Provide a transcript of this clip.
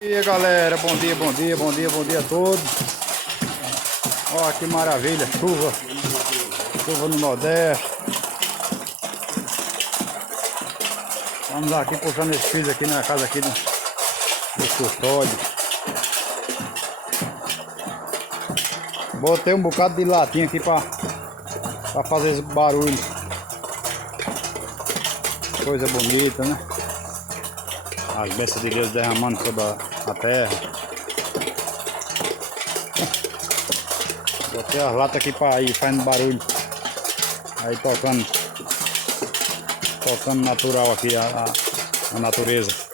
Bom dia, galera, bom dia, bom dia, bom dia, bom dia a todos. Olha que maravilha, chuva no Nordeste. Vamos aqui puxando esse fio aqui na casa aqui do custódio. Botei um bocado de latinha aqui pra fazer esse barulho. Coisa bonita, né? As bênçãos de Deus derramando sobre a terra. Botei as latas aqui para ir fazendo barulho. Aí tocando natural aqui a natureza.